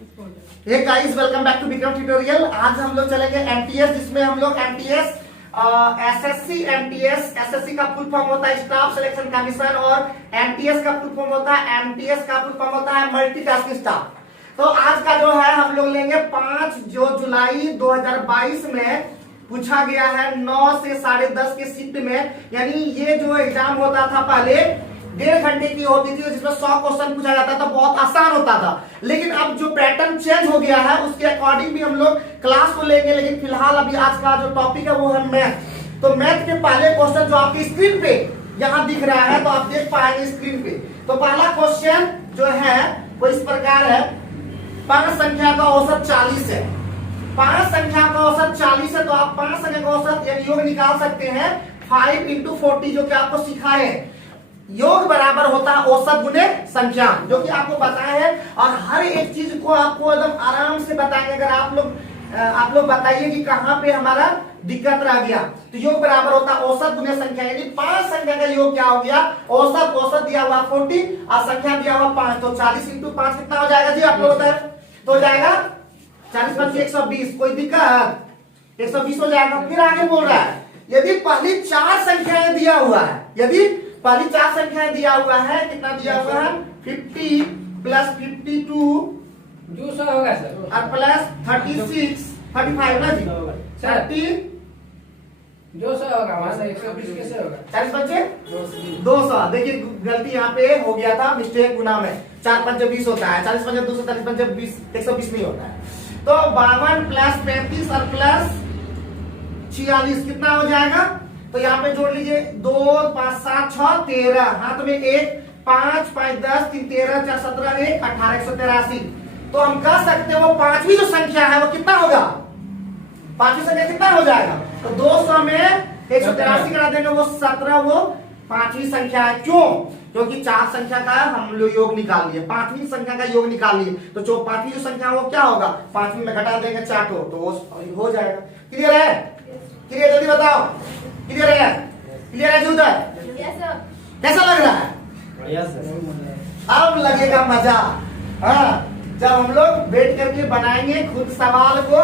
Hey guys, welcome back to Vikram tutorial. आज हम लोग चलेंगे एमटीएस, जिसमें हम लोग एमटीएस एसएससी का फुल फॉर्म होता है स्टाफ सिलेक्शन कमीशन, और एमटीएस का फुल फॉर्म होता है मल्टीटास्किंग स्टाफ। तो आज का जो है हम लोग लेंगे 5 जुलाई 2022 में पूछा गया है 9 से 10:30 के शिफ्ट में। यानी ये जो एग्जाम होता था पहले 1.5 घंटे की होती थी, जिसमें 100 क्वेश्चन पूछा जाता था, बहुत आसान होता था। लेकिन अब जो पैटर्न चेंज हो गया है उसके अकॉर्डिंग भी हम लोग क्लास को लेंगे। लेकिन फिलहाल अभी आज का जो टॉपिक है वो है मैथ। तो मैथ के पहले क्वेश्चन जो आपकी स्क्रीन पे यहाँ दिख रहा है, तो आप देख पाएंगे स्क्रीन पे। तो पहला क्वेश्चन जो है वो इस प्रकार है, 5 संख्या का औसत 40 है। 5 संख्या का औसत 40 है, तो आप 5 संख्या का औसत योग निकाल सकते हैं 5 × 40, जो कि आपको सिखाए हैं। योग बराबर होता है औसत गुने संख्या, जो कि आपको बताया है। और हर एक चीज को आपको एकदम आराम से बताएंगे। अगर आप लोग बताइए कि कहाँ पे हमारा दिक्कत रह गया, तो योग बराबर होता है औसत गुने संख्या। यानी 5 संख्या का योग क्या हो गया, औसत दिया हुआ 40 और संख्या दिया हुआ 5, तो 40 × 5 कितना हो जाएगा जी, आप लोग बताए तो हो जाएगा 40 × 5 120। कोई दिक्कत, 120 हो जाएगा। फिर आगे बोल रहा है, यदि पहली 4 संख्याएं दिया हुआ है, यदि पहली 4 संख्याएं दिया हुआ है, कितना दिया हुआ है 50 + 52 होगा सर, और प्लस 36 35 ना जी, 30 200 होगा। वहां से 120 कैसे होगा? 40 बच्चे 200। देखिए गलती यहाँ पे हो गया था, मिस्टेक गुना में। 4 × 5 = 20 होता है, 40 × 5 = 200, 40 × 5 = 20, 120 नहीं होता है। तो 52 + 35 और प्लस 46 कितना हो जाएगा, तो यहाँ पे जोड़ लीजिए 2 5 7 6 13, हाथ में 1 5 5 10 3 13 4 17 1 18 183। तो हम कह सकते हैं वो पांचवी जो संख्या है वो कितना होगा, पांचवी संख्या कितना हो जाएगा, तो 200 में 183 करा देंगे, वो 17 वो पांचवी संख्या है। क्यों? क्योंकि 4 संख्या का हम लोग योग निकाल लिए, 5वीं संख्या का योग निकाल लिए, तो जो 5वीं जो संख्या वो क्या होगा, 5वीं में घटा देंगे 4 तो वो हो जाएगा। क्लियर है? क्लियर, जल्दी बताओ। क्लियर है? क्लियर है जी उधर? कैसा लग रहा है? बढ़िया सर। अब लगेगा मजा, हाँ, जब हम लोग बैठ करके बनाएंगे खुद सवाल को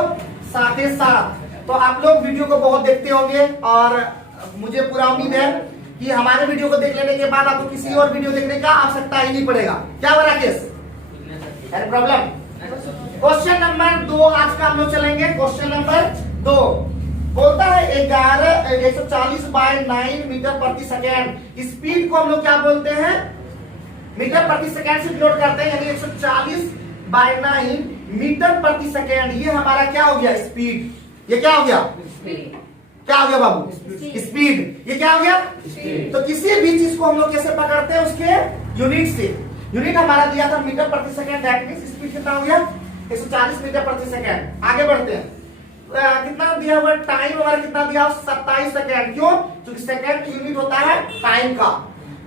साथ ही साथ। तो आप लोग वीडियो को बहुत देखते होंगे, और मुझे पूरा उम्मीद है कि हमारे वीडियो को देख लेने के बाद आपको किसी और वीडियो देखने का आवश्यकता ही नहीं पड़ेगा। क्या बना केस? प्रॉब्लम? क्वेश्चन नंबर 2 आज का हम लोग चलेंगे। क्वेश्चन नंबर 2 बोलता है 140/9 मीटर प्रति सेकेंड। स्पीड को हम लोग क्या बोलते हैं, मीटर प्रति सेकेंड से डिनोट करते हैं। यानी 140/9 मीटर प्रति सेकेंड, ये हमारा क्या हो गया, स्पीड। ये क्या हो गया, क्या हो गया बाबू, स्पीड। ये क्या हो गया, तो किसी भी चीज को हम लोग कैसे पकड़ते हैं, उसके यूनिट से। यूनिट हमारा दिया था मीटर प्रति सेकेंड, दैट मींस स्पीड कितना हो गया 140 मीटर प्रति सेकेंड। आगे बढ़ते हैं, कितना दिया हुआ टाइम हमारा, कितना दिया 27 सेकेंड। क्यों? क्योंकि सेकेंड यूनिट होता है टाइम का।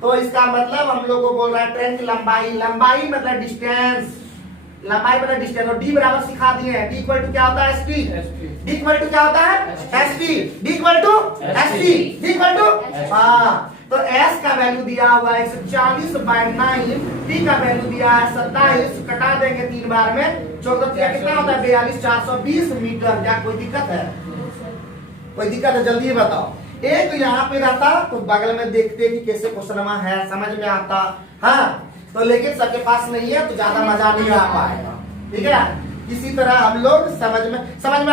तो इसका मतलब हम लोग को बोल रहा है ट्रेन की लंबाई। लंबाई मतलब डिस्टेंस, लंबाई मतलब डिस्टेंस। और डी बराबर सिखा दिए हैं, डी इक्वल टू क्या होता है, एसटी। डी इक्वल टू क्या होता है, ST. D equal to ST, D equal to, हाँ। तो एस का वैल्यू दिया हुआ है 140/9, टी का वैल्यू दिया है 27, कटा देंगे 3 बार में, 14 कितना होता है 42, 420 मीटर। क्या कोई दिक्कत है? कोई दिक्कत है? जल्दी बताओ। एक यहाँ पे रहता तो बगल में देखते कि कैसे क्वेश्चन है, समझ में आता, हाँ। तो लेकिन सबके पास नहीं है, तो ज्यादा मजा नहीं आ पाएगा, ठीक है। किसी तरह हम लोग समझ में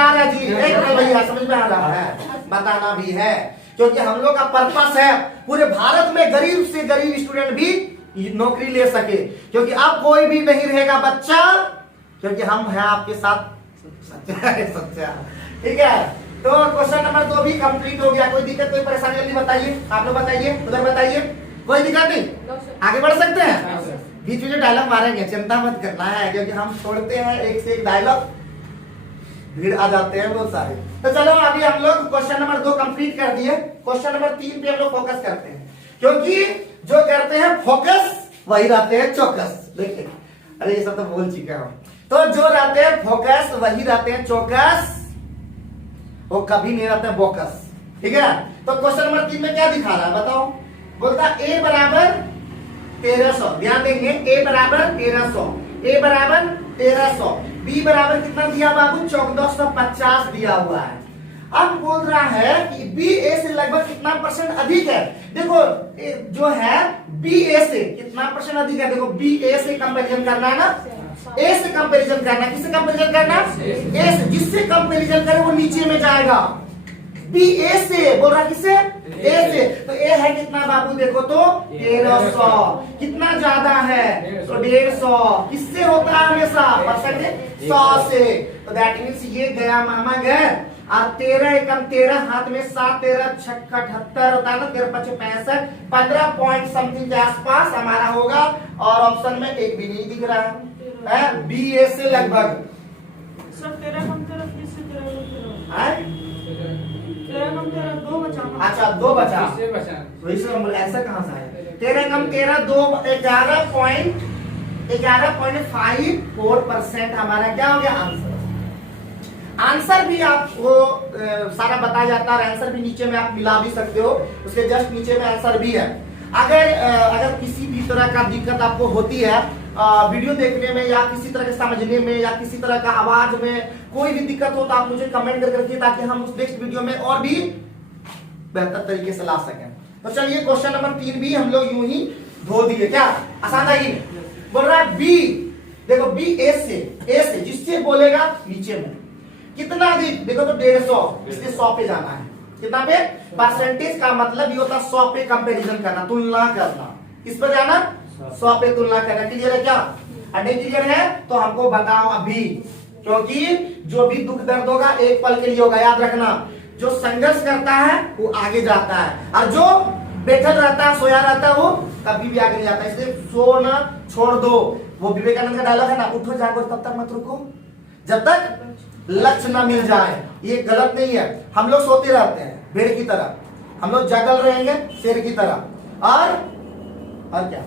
आ रहा है जी, भैया समझ में आ रहा है, बताना भी है। क्योंकि हम लोग का पर्पस है पूरे भारत में गरीब से गरीब स्टूडेंट भी नौकरी ले सके। क्योंकि अब कोई भी नहीं रहेगा बच्चा, क्योंकि हम हैं आपके साथ सच्चा, ठीक है। तो क्वेश्चन नंबर 2 भी कंप्लीट हो गया। कोई दिक्कत, कोई परेशानी जल्दी बताइए, आप लोग बताइए, उधर बताइए। कोई दिक्कत नहीं, आगे बढ़ सकते हैं। बीच में जो डायलॉग मारेंगे चिंता मत करना है, क्योंकि हम छोड़ते हैं एक से एक डायलॉग, भीड़ आ जाते हैं बहुत सारे। तो चलो अभी हम लोग क्वेश्चन नंबर 2 कंप्लीट कर दिए। क्वेश्चन नंबर 3 पे हम लोग फोकस करते हैं, क्योंकि जो करते हैं फोकस वही रहते हैं चौकस। देखिए, अरे ये सब तो बोल चुके हम। तो जो रहते हैं फोकस वही रहते हैं चौकस, वो कभी नहीं रहते हैं बोकस, ठीक है। तो क्वेश्चन नंबर 3 में क्या दिखा रहा है बताओ, बोलता a बराबर 1300। ध्यान देंगे, a बराबर 1300, a बराबर 1300। बी बराबर कितना दिया बाबू? 1450 दिया हुआ है। अब बोल रहा है कि बी ए से लगभग कितना परसेंट अधिक है। देखो जो है बी ए से कितना परसेंट अधिक है। देखो बी ए से कंपैरिजन करना है ना, ए से कंपैरिजन करना। किससे कंपैरिजन करना? ए से। जिससे कंपैरिजन करे वो नीचे में जाएगा। बी ए से बोल रहा, किससे? ए से। तो ए है कितना बाबू? देखो तो 1300। कितना ज्यादा है? तो 150। किससे होता है हमेशा? परसेंटेज 100 से। तो दैट मीन्स ये गया मामा गए। और 13 एकम 13 हाथ में 7 13 छक्का 78 होता है ना, 13 5 65 15 पॉइंट समथिंग के आसपास हमारा होगा। और ऑप्शन में एक भी नहीं दिख रहा है। बी ए से लगभग सब 13 कम 13 फिर से 13 है। 13 कम 13 2 बचा। अच्छा 2 बचा। इससे बचा। तो इसे हम ऐसा कहां से आया? 13 कम 13 2 11.54% हमारा क्या हो गया? आंसर। आंसर भी आपको सारा बताया जाता है। आंसर भी नीचे में आप मिला भी सकते हो, उसके जस्ट नीचे में आंसर भी है। अगर किसी भी तरह का दिक्कत आपको होती है वीडियो देखने में या किसी तरह के समझने में या किसी तरह का आवाज में कोई भी दिक्कत हो तो आप मुझे कमेंट करके रखिए, ताकि हम उस नेक्स्ट वीडियो में और भी बेहतर तरीके से ला सकें। तो चलिए क्वेश्चन नंबर 3 भी हम लोग यूं ही धो दिए। क्या आसान था? ही बोल रहा है बी। देखो बी ए से जिससे बोलेगा नीचे में कितना अधिक। देखो तो 150, इसलिए 100 पे जाना है। कितना पे? परसेंटेज का मतलब ये होता है 100 पे कंपैरिजन करना, तुलना करना। किस पर जाना? 100 पे तुलना करना। क्लियर है क्या? अरे क्लियर है तो हमको बताओ अभी, क्योंकि जो भी दुख दर्द होगा एक पल के लिए होगा। याद रखना, जो संघर्ष करता है वो आगे जाता है, और जो बैठल रहता है सोया रहता है वो कभी भी आगे नहीं जाता। इसलिए सोना छोड़ दो। वो विवेकानंद का डायलॉग है ना, उठो जागो तब तक मत रुको जब तक लक्ष्य ना मिल जाए। ये गलत नहीं है। हम लोग सोते रहते हैं भेड़ की तरह, हम लोग जागल रहेंगे शेर की तरह। और क्या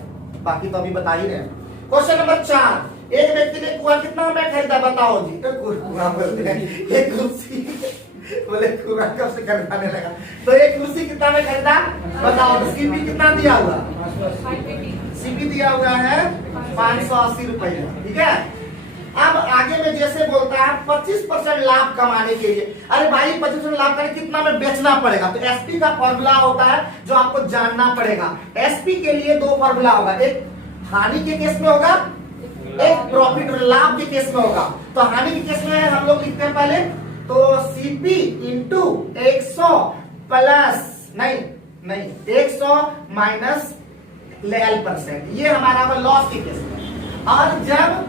बाकी तो अभी बता ही रहे हैं। Question number 4। एक व्यक्ति ने कुआं कितना में खरीदा? बताओ जी। कुआं बोलते हैं एक कुर्सी। बोले कुआं कब से खरीदाने लगा? तो एक कुर्सी कितना में खरीदा? बताओ। तो सीपी कितना दिया हुआ? सीपी दिया हुआ है 580 रुपया। ठीक है। अब आगे में जैसे बोलता है 25% लाभ कमाने के लिए। अरे भाई 25% लाभ करने कितना में बेचना पड़ेगा? तो एसपी का फॉर्मूला होता है जो आपको जानना पड़ेगा। एसपी के लिए 2 फॉर्मूला होगा, एक हानि के केस में होगा, एक प्रॉफिट लाभ के केस में होगा। तो हानि के केस में हम लोग लिखते हैं पहले तो सीपी इंटू 100 प्लस नहीं 100 माइनस L%। ये हमारा होगा लॉस के केस में। और जब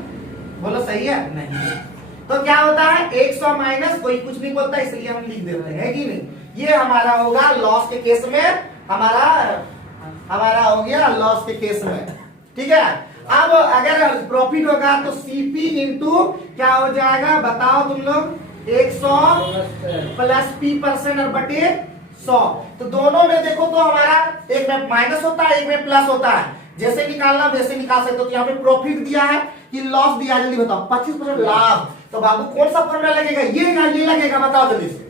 बोलो सही है नहीं तो क्या होता है 100 माइनस, कोई कुछ नहीं बोलता इसलिए हम लिख देते हैं कि नहीं। ये हमारा होगा लॉस के केस में, हमारा हो गया लॉस के केस में। ठीक है। अब अगर प्रॉफिट होगा तो सीपी इंटू क्या हो जाएगा? बताओ तुम लोग। 100 प्लस P% और बटे 100। तो दोनों में देखो तो हमारा एक में माइनस होता है, एक में प्लस होता है। जैसे निकालना वैसे निकाल सकते हो। तो यहाँ पे प्रॉफिट दिया है कि लॉस दिया है? जल्दी बताओ। 25% लाभ। तो बाबू कौन सा फॉर्मूला लगेगा? ये लगेगा। बताओ जल्दी से।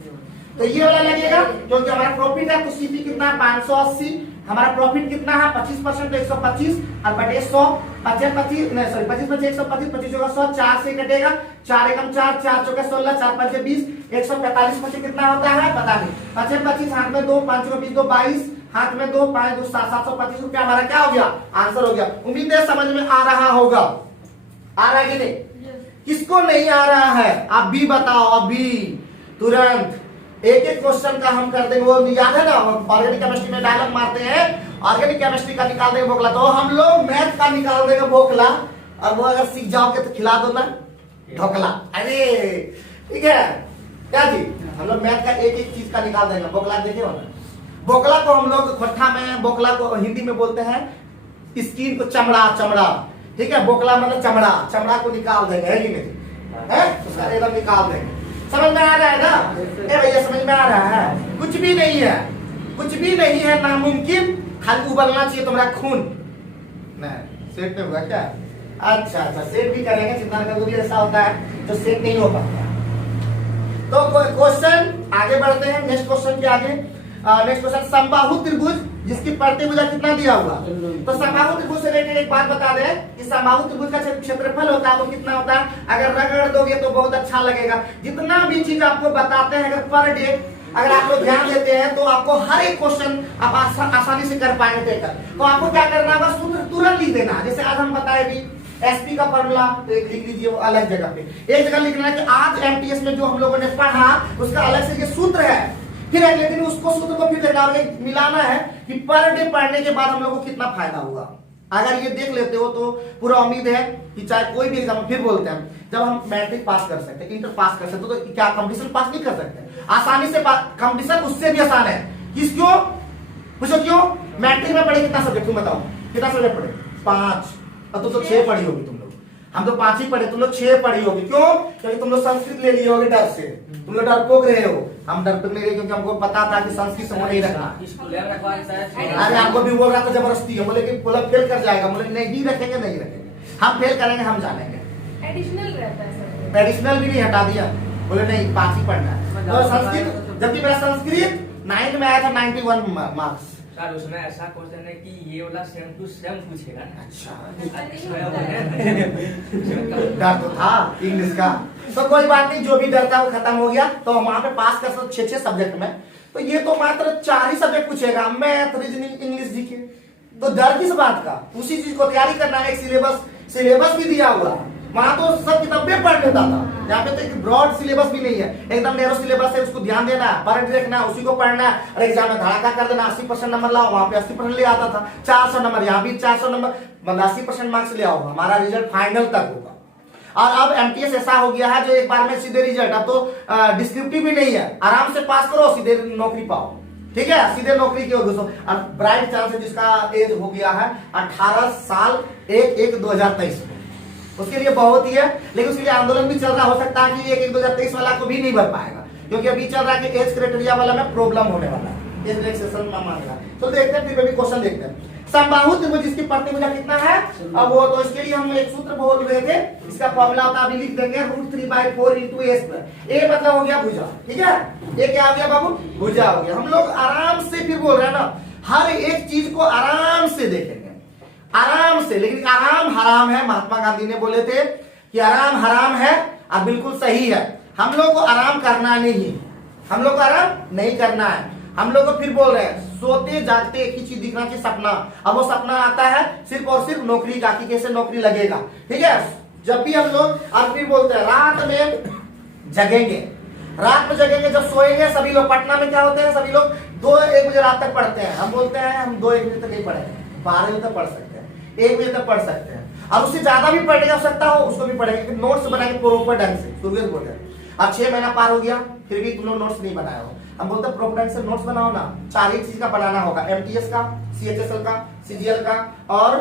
तो ये वाला लगेगा क्योंकि हमारा प्रॉफिट है। तो सीपी कितना है? 580। हमारा प्रॉफिट कितना है? 25% तो 125 और बटे 100। 25 125 25 होगा 100। 4 से कटेगा, 4 एकम 4 4 चौके 16 4 5 20 145 25 कितना होता है पता नहीं। 25 25 हाथ में 2 5 को 20 2 22 हाथ में 2 5 2 725 रुपया हमारा क्या हो गया? आंसर हो गया। उम्मीद है समझ में आ रहा होगा। आ रहा है कि नहीं? किसको नहीं आ रहा है? आप भी बताओ अभी तुरंत। एक एक क्वेश्चन का हम कर देंगे। वो याद है ना ऑर्गेनिक केमिस्ट्री में डायलॉग मारते हैं, ऑर्गेनिक केमिस्ट्री का निकाल देंगे बोखला, तो हम लोग मैथ का निकाल देंगे बोखला। और वो अगर सीख जाओगे तो खिला दो ना ढोकला। अरे ठीक है क्या जी? हम लोग मैथ का एक एक चीज का निकाल देंगे। बोखला देखे हो ना? बोखला को हम लोग खोट्ठा में बोखला को हिंदी में बोलते हैं स्किन को चमड़ा। ठीक है। बोखला मतलब चमड़ा को निकाल देंगे, है कि नहीं? है उसका एकदम निकाल देंगे। समझ में आ रहा है ना? भैया समझ में आ रहा है? कुछ भी नहीं है नामुमकिन, खाली उबलना चाहिए तुम्हारा खून। नहीं सेट में हुआ क्या? अच्छा सेट भी करेंगे। चिंता का भी ऐसा होता है जो सेट नहीं हो पाता। तो क्वेश्चन आगे बढ़ते हैं नेक्स्ट क्वेश्चन के आगे। नेक्स्ट क्वेश्चन समबाहु त्रिभुज जिसकी प्रतिभुजा कितना दिया हुआ? तो समबाहु त्रिभुज से रिलेटेड एक बात बता दें कि समबाहु त्रिभुज का क्षेत्रफल होता है वो कितना होता है? अगर रगड़ दोगे तो बहुत अच्छा लगेगा। जितना भी चीज आपको बताते हैं अगर पर डे अगर आप लोग ध्यान देते हैं तो आपको हर एक क्वेश्चन आप आसानी से कर पाएंगे देकर। तो आपको क्या करना होगा, सूत्र तुरंत लिख देना। जैसे आज हम बताए भी एसपी का फॉर्मूला, तो एक लिख लीजिए वो अलग जगह पे, एक जगह लिखना है कि आज एमटीएस में जो हम लोगों ने पढ़ा उसका अलग से ये सूत्र है। फिर अगले दिन उसको सूत्र को फिर देखना होगा, मिलाना है कि पर डे पढ़ने के बाद हम लोग को कितना फायदा हुआ। अगर ये देख लेते हो तो पूरा उम्मीद है कि चाहे कोई भी एग्जाम, फिर बोलते हैं जब हम मैट्रिक पास कर सकते हैं, इंटर पास कर सकते, तो क्या कंपटीशन पास नहीं कर सकते? आसानी से कंपटीशन उससे भी आसान है। किस क्यों पूछो क्यों? मैट्रिक में पढ़े कितना सब्जेक्ट, तुम बताओ कितना सब्जेक्ट पढ़े? 5। और तुम तो 6 पढ़ी होगी तुम लोग, हम तो 5 ही पढ़े, तुम लोग 6 पढ़ी होगी। क्यों? क्योंकि तुम लोग संस्कृत ले लिए होगे डर से, तुम लोग डरपोक रहे हो। हम डरपोक नहीं रहे क्योंकि हमको पता था कि संस्कृत समझ नहीं रखना। अरे हमको भी बोल रहा था जबरदस्ती है, बोले कि बोला फेल कर जाएगा, बोले नहीं रखेंगे, नहीं रखेंगे, हम फेल करेंगे, हम जानेंगे। एडिशनल रहता है सर, एडिशनल भी नहीं हटा दिया, बोले नहीं 5 ही पढ़ना है। तो संस्कृत, जबकि मेरा संस्कृत 9th में आया था 91 मार्क्स। सर उसमें ऐसा क्वेश्चन है कि ये वाला सेम टू सेम पूछेगा ना। डर तो था इंग्लिश का, तो कोई बात नहीं, जो भी डर था वो खत्म हो गया। तो हम वहां पे पास कर सकते 6 सब्जेक्ट में। तो ये तो मात्र 4 ही सब्जेक्ट पूछेगा, मैथ, रीजनिंग, इंग्लिश, जीके। तो डर किस बात का? उसी चीज को तैयारी करना है। सिलेबस भी दिया हुआ, वहां तो सब किताबें पढ़ लेता था, यहाँ पे तो एक ब्रॉड सिलेबस भी नहीं है, एकदम नैरो सिलेबस है। उसको ध्यान देना है, पर देखना है, उसी को पढ़ना है और एग्जाम में धड़ाका कर देना। 80% नंबर लाओ, वहां पे 80% ले आता था। 400 नंबर, यहाँ भी 400 नंबर, 80% मार्क्स ले आओ, हमारा रिजल्ट फाइनल तक होगा। और अब एमटीएस ऐसा हो गया है जो एक बार में सीधे रिजल्ट, अब तो डिस्क्रिप्टिव भी नहीं है, आराम से पास करो सीधे नौकरी पाओ, ठीक है, सीधे नौकरी की ओर घुसो। और ब्राइट चांस है जिसका एज हो गया है 18 साल 1/1/2023 में, उसके लिए बहुत ही है। लेकिन उसके लिए आंदोलन भी चल रहा, हो सकता है कि 1/1/2023 वाला को भी नहीं भर पाएगा, क्योंकि अभी चल रहा है कि एज क्राइटेरिया वाला में प्रॉब्लम होने वाला है, एज रिलैक्सेशन मांगेगा। तो देखते हैं, फिर भी क्वेश्चन देखते हैं। समबाहु त्रिभुज जिसकी प्रतिभुजा कितना है, अब वो तो इसके लिए हम एक सूत्र बोल रहे थे, इसका फॉर्मूला होता है, अभी लिख देंगे, √3/4 × a²। a मतलब हो गया भुजा, ठीक है, ये क्या हो गया बाबू? भुजा हो गया। हम लोग आराम से फिर बोल रहे हैं ना, हर एक चीज को आराम से देखेंगे, आराम से। लेकिन आराम हराम है, महात्मा गांधी ने बोले थे कि आराम हराम है, और बिल्कुल सही है। हम लोग को आराम करना नहीं, हम लोग को आराम नहीं करना है। हम लोग को फिर बोल रहे हैं, सोते जागते एक ही चीज दिखना चाहिए, सपना। अब वो सपना आता है सिर्फ और सिर्फ नौकरी का, कि कैसे नौकरी लगेगा, ठीक है। जब भी हम लोग, और फिर बोलते हैं रात में जगेंगे, रात में जगेंगे, जब सोएंगे सभी लोग। पटना में क्या होते हैं, सभी लोग 2-1 बजे रात तक पढ़ते हैं। हम बोलते हैं हम 2-1 बजे तक नहीं पढ़ेंगे, 12 बजे तक पढ़ सकते हैं, 1 बजे तक पढ़ सकते हैं, और उससे ज्यादा भी पढ़ने की आवश्यकता हो उसको भी पढ़ेंगे, नोट्स बनाएंगे प्रॉपर ढंग से। सूर्य बोलते हैं अब 6 महीना पार हो गया फिर भी तुम लोग नोट्स नहीं बनाए हो, हम बोलते हैं प्रॉपर ढंग से नोट्स बनाओ ना। 4 ही चीज का बनाना होगा, एमटीएस का, सीएचएसएल का, सीजीएल का, और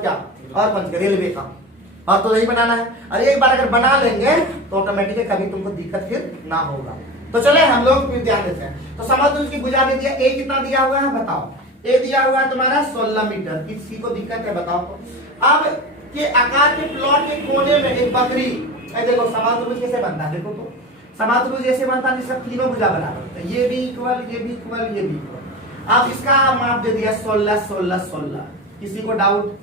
क्या, और पंच रेलवे का, और तो नहीं बनाना है। और एक बार अगर बना लेंगे तो ऑटोमेटिकली कभी तुमको दिक्कत फिर ना होगा। तो चले हम लोग फिर ध्यान देते हैं। तो समझ की बुझा दे दिया, ए कितना दिया हुआ है बताओ? ए दिया हुआ है तुम्हारा 16 मीटर। किसी को दिक्कत है बताओ? अब के आकार के प्लॉट के कोने में एक बकरी, देखो समात्रिभुज कैसे बनता है, देखो तो समात्रिभुज ऐसे बनता है जिसका तीनों भुजा बराबर है, ये भी इक्वल, ये भी इक्वल, ये भी इक्वल। अब इसका माप दे दिया 16 16 16। किसी को डाउट?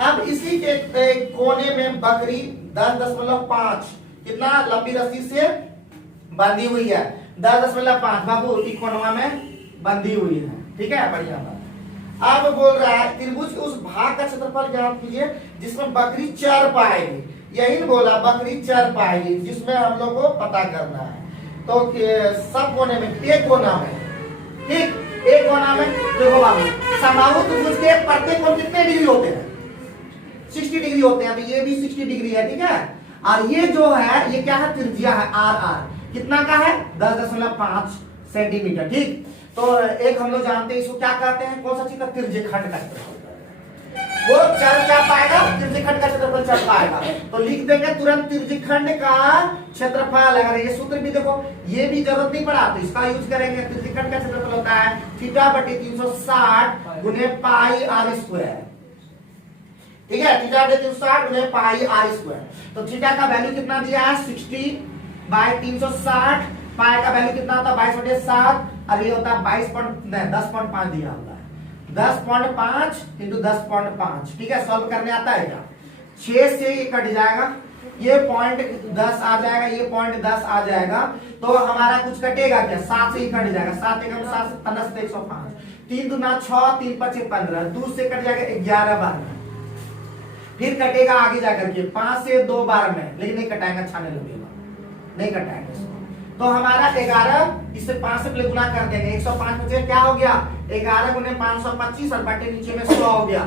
अब इसी के कोने में बकरी 10.5 कितना लंबी रस्सी से बंधी हुई है, 10.5 बाबू कोनवा में बंधी हुई है, ठीक है, बढ़िया बात। अब बोल रहा है त्रिभुज के उस भाग का क्षेत्रफल ज्ञात कीजिए जिसमें बकरी चर पाएगी। यही बोला, बकरी चर पाएगी, जिसमें हम लोग को पता करना है। तो सब कोने में, एक कोना में, ठीक, एक कोना में देखो बाबू, समबाहु त्रिभुज के प्रत्येक कोण कितने डिग्री होते हैं? 60 डिग्री होते हैं। तो ये भी 60 डिग्री है, ठीक है। और ये जो है ये क्या है, त्रिज्या है RR, कितना का है? 10.5 सेंटीमीटर, ठीक। तो एक हम लोग जानते हैं इसको क्या कहते हैं, कौन सा चीज का? त्रिज्यखंड का क्षेत्रफल। वो चर क्या पाएगा? त्रिज्यखंड का क्षेत्रफल चर पाएगा। तो लिख देंगे तुरंत त्रिज्यखंड का क्षेत्रफल। अगर ये सूत्र भी देखो, ये भी जरूरत नहीं पड़ा तो इसका यूज करेंगे। त्रिज्यखंड का क्षेत्रफल होता है θ/360 × πr², ठीक है, θ/360 × πr²। तो थीटा का वैल्यू कितना दिया है? 60/360। पाई का वैल्यू कितना होता है? 22/7, और ये होता है 10.5 दिया होता है, 10.5 × 10.5, ठीक है। सॉल्व करने आता है क्या? 6 से ये कट जाएगा, ये पॉइंट 10 आ जाएगा, ये पॉइंट 10 आ जाएगा, तो हमारा कुछ कटेगा क्या, 7 से ही कट जाएगा, 7 एकम 7 से 15 से 105, 3 दूना 6, 3 5 15, 2 से कट जाएगा 11 बार में, फिर कटेगा आगे जाकर के 5 से 2 बार में, लेकिन नहीं कटाएगा, अच्छा नहीं लगेगा, नहीं कटाएंगे इसको। तो हमारा 11 इससे 5 से पहले गुना कर देंगे, 105 में क्या हो गया, 11 गुने 525 और बटे नीचे में 100 हो गया।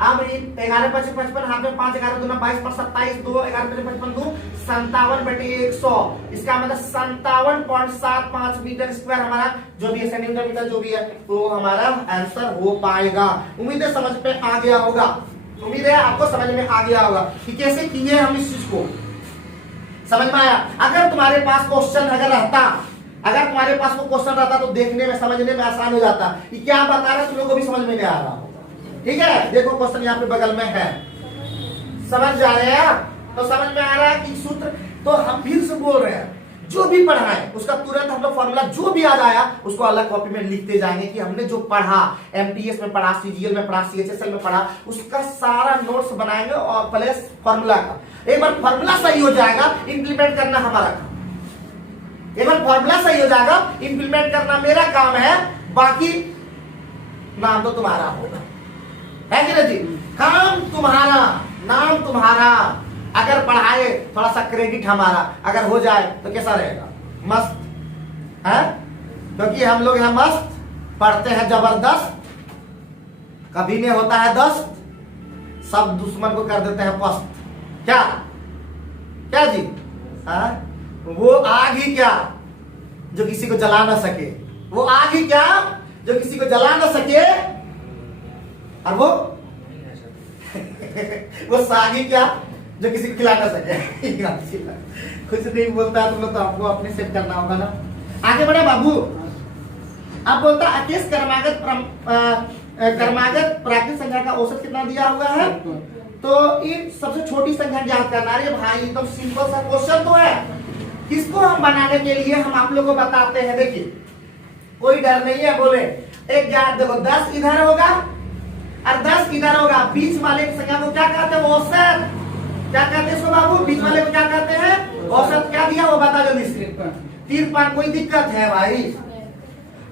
अब 11 5 55, हाथ में 5, 11 दूना 22 पर 27, 2 11 55 2 57 बटे 100, इसका मतलब 57.75 मीटर स्क्वायर हमारा जो भी है, सेंटीमीटर मीटर जो भी है, तो हमारा आंसर हो पाएगा। उम्मीद है समझ में आ गया होगा, उम्मीद है आपको समझ में आ गया होगा कि कैसे किए हम इस चीज को, समझ में आया। अगर तुम्हारे पास क्वेश्चन अगर रहता, अगर तुम्हारे पास वो क्वेश्चन रहता तो देखने में समझने में आसान हो जाता कि क्या बता रहे तुम लोगों को भी समझ में नहीं आ रहा होगा। ठीक है, देखो क्वेश्चन यहाँ पे बगल में है, समझ जा रहे हैं आप, तो समझ में आ रहा है कि सूत्र, तो हम फिर से बोल रहे हैं जो भी पढ़ा है उसका तुरंत हम लोग फॉर्मूला जो भी याद आया उसको अलग कॉपी में लिखते जाएंगे कि हमने जो पढ़ा, एमटीएस में पढ़ा, सीजीएल में पढ़ा, सीएचएसएल में पढ़ा, उसका सारा नोट्स बनाएंगे और प्लस फॉर्मूला का। एक बार फॉर्मूला सही हो जाएगा, इंप्लीमेंट करना हमारा काम, एक बार फॉर्मूला सही हो जाएगा, इंप्लीमेंट करना मेरा काम है, बाकी नाम तो तुम्हारा होगा, है कि नहीं जी, काम तुम्हारा, नाम तुम्हारा, अगर पढ़ाए थोड़ा सा क्रेडिट हमारा अगर हो जाए तो कैसा रहेगा, मस्त है, क्योंकि हम लोग यहाँ मस्त पढ़ते हैं, जबरदस्त, कभी नहीं होता है दस्त, सब दुश्मन को कर देते हैं पस्त, क्या क्या जी, हाँ, वो आग ही क्या जो किसी को जला ना सके, वो आग ही क्या जो किसी को जला ना सके, और वो साग ही क्या जो किसी को खिला ना सके। कुछ नहीं बोलता तुम लोग, तो आपको अपने सेट करना होगा ना। आगे बढ़े बाबू, अब बोलता अकेश कर्मागत प्राकृतिक संख्या का औसत कितना दिया हुआ है, तो इन सबसे छोटी संख्या ज्ञात करना है भाई, एकदम सिंपल सा क्वेश्चन तो है, किसको हम बनाने के लिए हम आप लोगों को बताते हैं, देखिए कोई डर नहीं है, बोले एक ज्ञात, देखो 10 इधर होगा और 10 इधर होगा, बीच वाले की संख्या को क्या कहते हैं, औसत, क्या कहते हैं इसको बाबू, बीच वाले को क्या कहते हैं, औसत, क्या दिया वो बता जल्दी से, 53, कोई दिक्कत है भाई।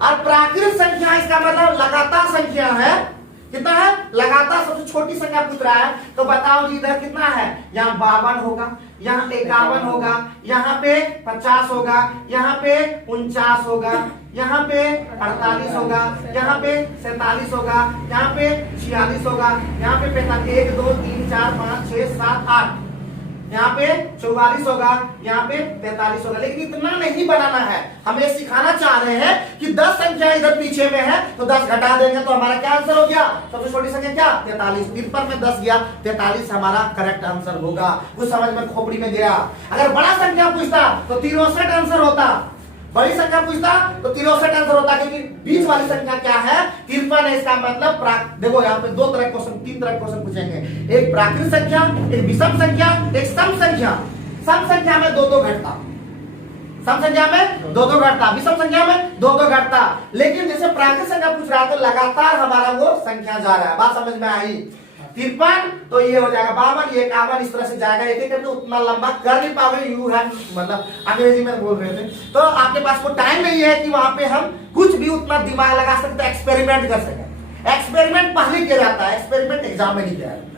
और प्राकृतिक संख्या इसका मतलब लगातार संख्या है, कितना है, लगातार सबसे छोटी संख्या पूछ रहा है, तो बताओ जी इधर कितना है, यहाँ 52 होगा, यहाँ 51 होगा, यहाँ पे 50 होगा, यहाँ पे 49 होगा, यहाँ पे 48 होगा, यहाँ पे 47 होगा, यहाँ पे 46 होगा, यहाँ पे 45, 1 2 3 4 5 6 7 8, यहाँ पे 44 होगा, यहाँ पे 43 होगा, लेकिन इतना नहीं बनाना है, हम ये सिखाना चाह रहे हैं कि 10 संख्या इधर पीछे में है तो 10 घटा देंगे तो हमारा क्या आंसर हो गया, सबसे छोटी संख्या क्या, 43, 53 में 10 गया, 43 हमारा करेक्ट आंसर होगा। कुछ समझ में खोपड़ी में गया। अगर बड़ा संख्या पूछता तो 63 आंसर होता, बड़ी संख्या पूछता तो 63 आंसर होता, क्योंकि बीच वाली संख्या क्या है, 53 है, इसका मतलब देखो यहाँ पे दो तरह के क्वेश्चन, 3 तरह के क्वेश्चन पूछेंगे, एक प्राकृतिक संख्या, एक विषम संख्या, एक सम संख्या। सम संख्या में 2-2 घटता, सम संख्या में 2-2 घटता, विषम संख्या में 2-2 घटता, लेकिन जैसे प्राकृतिक संख्या पूछ रहा है तो लगातार हमारा वो संख्या जा रहा है, बात समझ में आई। 53 तो ये हो जाएगा 52, ये 51, इस तरह से जाएगा, एक एक करके उतना लंबा कर नहीं पाओगे, यू हैव, मतलब अंग्रेजी में बोल रहे थे, तो आपके पास वो टाइम नहीं है कि वहां पे हम कुछ भी उतना दिमाग लगा सकते, एक्सपेरिमेंट कर सके। एक्सपेरिमेंट पहले किया जाता है, एक्सपेरिमेंट एग्जाम में नहीं किया जाता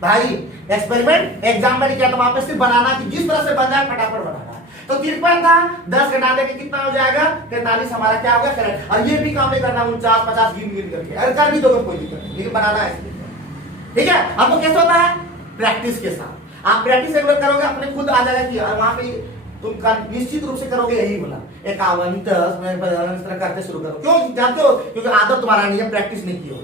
भाई, एक्सपेरिमेंट एग्जाम में नहीं किया, तो वहां पे सिर्फ बनाना कि जिस तरह से बन जाए फटाफट बनाना है। तो 53 था, 10 घटा देके कितना हो जाएगा, 43 हमारा क्या होगा, करेक्ट। और ये भी काम नहीं करना 49 50 गिन करके, अगर कर भी दोगे कोई दिक्कत नहीं, लेकिन बनाना है, ठीक है। आपको कैसे होता है, प्रैक्टिस के साथ, आप प्रैक्टिस रेगुलर करोगे अपने खुद आ जाएगा कि वहां पे तुम निश्चित रूप से करोगे, यही बोला 51 10 इस तरह करते शुरू करो, क्यों जानते हो, क्योंकि आदत तुम्हारा नहीं है, प्रैक्टिस नहीं की हो,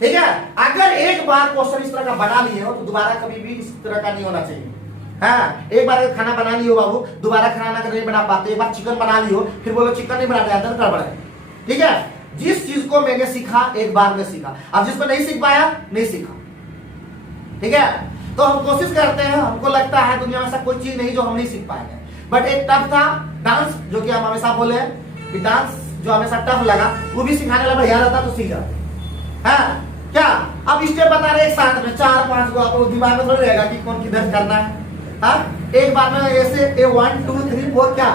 ठीक है। अगर एक बार क्वेश्चन इस तरह का बना लिए हो तो दोबारा कभी भी इस तरह का नहीं होना चाहिए। हाँ, एक बार खाना बना लियो बाबू, दोबारा खाना अगर नहीं बना पाते, एक बार चिकन बना लियो, फिर बोलो चिकन नहीं बनाते आता तो गड़बड़ है, ठीक है। जिस चीज को मैंने सीखा एक बार में सीखा, अब जिसको नहीं सीख पाया नहीं सीखा, ठीक है। तो हम कोशिश करते हैं, हमको लगता है दुनिया में ऐसा कोई चीज नहीं जो हम नहीं सीख पाएंगे, बट एक टफ था डांस, जो कि हम हमेशा बोले हैं कि डांस जो हमेशा टफ लगा, वो भी सिखाने लगा बढ़िया रहता तो सीख जाते हैं। क्या अब स्टेप बता रहे एक साथ में 4-5 को, आपको दिमाग में थोड़ा रहेगा कि कौन किधर करना है, हाँ एक बार में ऐसे A1 2 3 4 क्या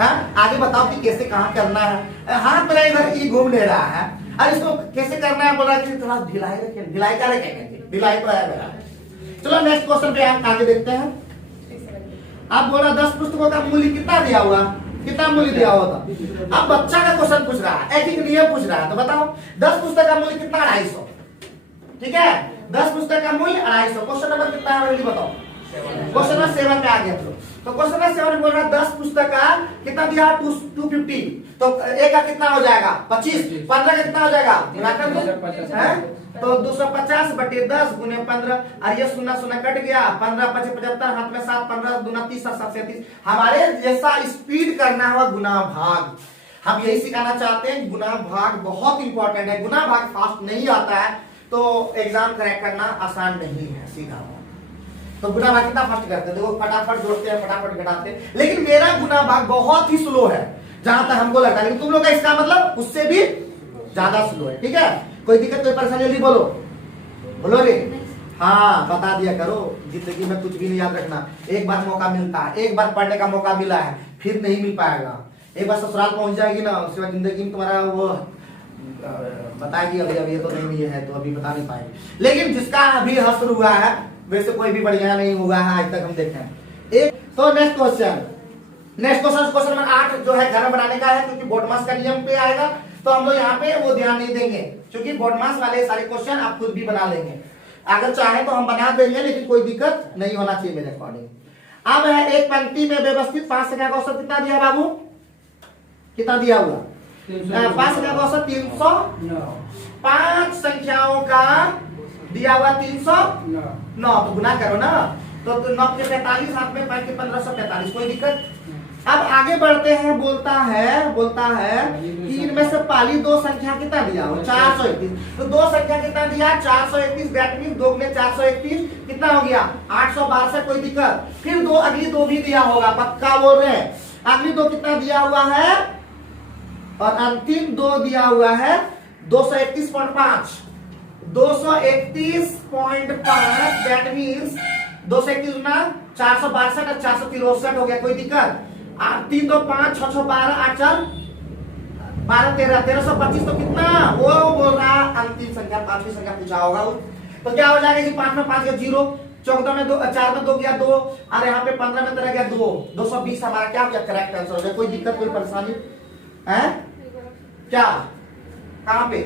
हाँ आगे बताओ कि कैसे कहाँ करना है। हाथ मेरा इधर ये घूम ले रहा है और इसको कैसे करना है बोल रहा है कि थोड़ा ढिलाई रखें, ढिलाई का रखेंगे, ढिलाई तो है मेरा। चलो नेक्स्ट क्वेश्चन पे हम आगे देखते हैं। आप बोला 10 पुस्तकों का मूल्य कितना दिया हुआ, कितना मूल्य दिया हुआ था। अब बच्चा का क्वेश्चन पूछ रहा है, एक एक नियम पूछ रहा है, तो बताओ 10 पुस्तक का मूल्य कितना, 250। ठीक है 10 पुस्तक का मूल्य 250। क्वेश्चन नंबर कितना है बताओ। क्वेश्चन नंबर 7 पे आ गया तो क्वेश्चन नंबर 7 बोल रहा है 10 पुस्तक का कितना दिया 250, तो एक का कितना हो जाएगा 25, 15 का कितना हो जाएगा तो 250 बटे 10 गुने 15 और ये शून्य शून्य कट गया, 15 5 75 हाथ में 7 15 दूना 30 7 37। हमारे जैसा स्पीड करना होगा गुना भाग। हम यही सिखाना चाहते हैं, गुना भाग बहुत इंपॉर्टेंट है। गुना भाग फास्ट नहीं आता है तो एग्जाम क्रैक करना आसान नहीं है, सीधा हुआ। तो गुना भाग कितना फास्ट करते हैं, देखो फटाफट जोड़ते हैं, फटाफट घटाते हैं, लेकिन मेरा गुना भाग बहुत ही स्लो है जहां तक हमको लगता है, लेकिन तुम लोग का इसका मतलब उससे भी ज्यादा स्लो है। ठीक है कोई दिक्कत कोई परेशानी जल्दी बोलो, बोलोगे हाँ बता दिया करो। जिंदगी में कुछ भी नहीं याद रखना, एक बार मौका मिलता है, एक बार पढ़ने का मौका मिला है फिर नहीं मिल पाएगा। एक बार ससुराल पहुंच जाएगी ना उसके बाद जिंदगी में तुम्हारा वो बताएगी अभी अभी तो नहीं ये है तो अभी बता नहीं पाएगी। लेकिन जिसका अभी हसर हुआ है वैसे कोई भी बढ़िया नहीं हुआ है आज तक हम देखें। एक तो नेक्स्ट क्वेश्चन क्वेश्चन नंबर 8 जो है घर बनाने का है, क्योंकि बोर्ड मास का नियम पे आएगा तो हम लोग यहाँ पे वो ध्यान नहीं देंगे, क्योंकि बोर्ड मास वाले सारे क्वेश्चन आप खुद भी बना लेंगे। अगर चाहे तो हम बना देंगे लेकिन कोई दिक्कत नहीं होना चाहिए मेरे अकॉर्डिंग। अब है एक पंक्ति में व्यवस्थित 5 संख्या का औसत कितना दिया बाबू, कितना दिया हुआ 5 संख्या का औसत 309। 5 संख्याओं का दिया हुआ 309 तो गुना करो ना, तो 9 के 45 हाथ में 5 के 1545, कोई दिक्कत। अब आगे बढ़ते हैं, बोलता है कि इनमें से पहली 2 संख्या कितना दिया हो 431, तो 2 संख्या कितना दिया 431, दैट मींस 2 में 431 कितना हो गया 862, कोई दिक्कत। फिर 2 अगली 2 भी दिया होगा, पक्का बोल रहे हैं। अगली 2 कितना दिया हुआ है और अंतिम 2 दिया हुआ है 231.5, 231.5 दैट मींस 231 गुना 462 और 463 हो गया, कोई दिक्कत। 3 2 5 6 6 12 8 4 12 13 1325, तो कितना वो बोल रहा अंतिम संख्या 5वीं संख्या पूछा होगा वो। तो क्या हो जाएगा कि 5 में 5 गया 0, 14 में 2, 4 में 2 गया 2 और यहाँ पे 15 में तरह गया 2, 220 हमारा क्या हो गया करेक्ट आंसर हो गया। कोई दिक्कत कोई परेशानी है क्या, कहाँ पे?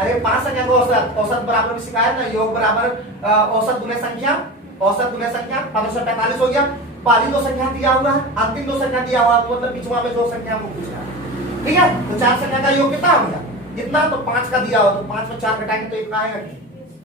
अरे 5 संख्या को औसत बराबर भी सिखाया ना, योग बराबर औसत गुने संख्या, औसत गुने संख्या 1545 हो गया। पहली 2 संख्या दिया हुआ है, अंतिम 2 संख्या दिया हुआ है, मतलब पिछवा में 2 संख्या को पूछ रहा है। ठीक है तो 4 संख्या का योग कितना हो गया इतना, तो 5 का दिया हो तो 5 में 4 घटाएंगे तो 1 आएगा।